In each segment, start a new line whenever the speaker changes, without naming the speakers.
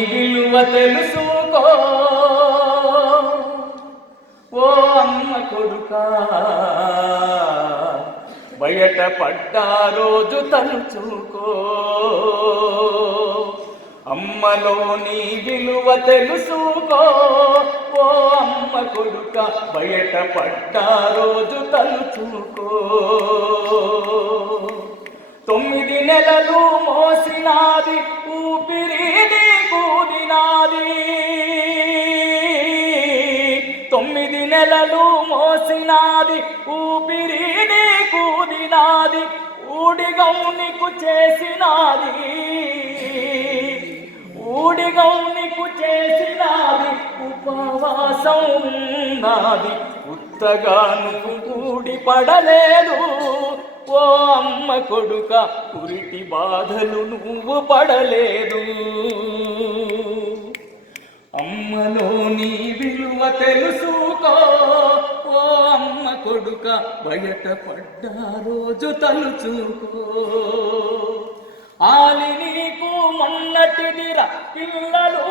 విలువ తెలుసుకో. ఓ అమ్మ కొడుక బయట పడ్డా రోజు తలుచుకో. అమ్మలోని విలువ తెలుసుకో. ఓ అమ్మ కొడుక బయట పడ్డా రోజు తలుచుకో. తొమ్మిది నెలలు మోసినాది ఊపిరి తొమ్మిది నెలలు మోసినాది ఊపిరి కూదినాది ఊడిగౌనికు చేసినాది. ఊడిగౌనికు చేసినాది ఉపవాసం ఉన్నది. ఉత్తగా నువ్వు ఊడి పడలేదు ఓ అమ్మ కొడుక పురిటి బాధలు నువ్వు పడలేదు. అమ్మలోని తెలుసుకో ఓ అమ్మ కొడుక బయట పడ్డ రోజు తలుచుకో. ఆలి నీకు మొన్నటిదిర పిల్లలు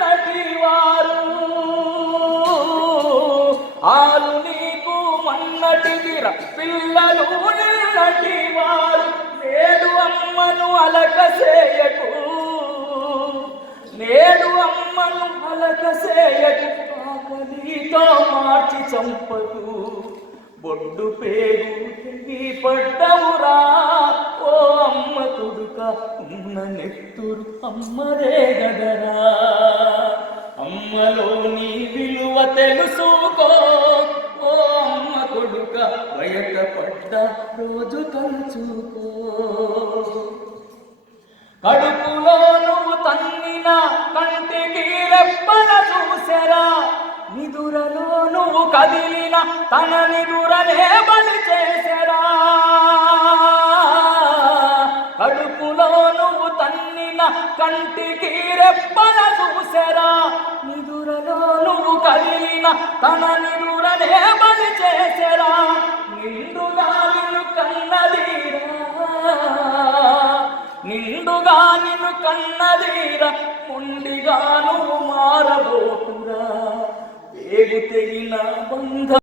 నటివారు ఆలు నీకు మొన్నటిదిర పిల్లలు నటివారు నేడు అమ్మను అలకసే చంపకు బొడ్డు పేరు తిరిగి పడ్డవురా. ఓ అమ్మ కొడుక ఉన్న నెత్తురు అమ్మరే గదరా. అమ్మలోని విలువ తెలుసుకో. ఓ అమ్మ కొడుక బయట పడ్డ రోజు తలుచుకో. కడుపులో నువ్వు తన్నిన కంటికి రెప్పల చూసెరా. నిదురలో నువ్వు కదిలిన తన నిదురలే బలి చేసరా. కడుపులో నువ్వు తన్నిన కంటికి రెప్పల చూసరా. నిదురలో నువ్వు కదిలిన తన నిదురలే బలి చేసరా. నిండుగా నిన్ను కన్నదీరా. నిండుగా నిన్ను కన్నదీర. మొండిగా ಎಗುತ್ತೆಗಿಲ್ಲ ಬಂಧ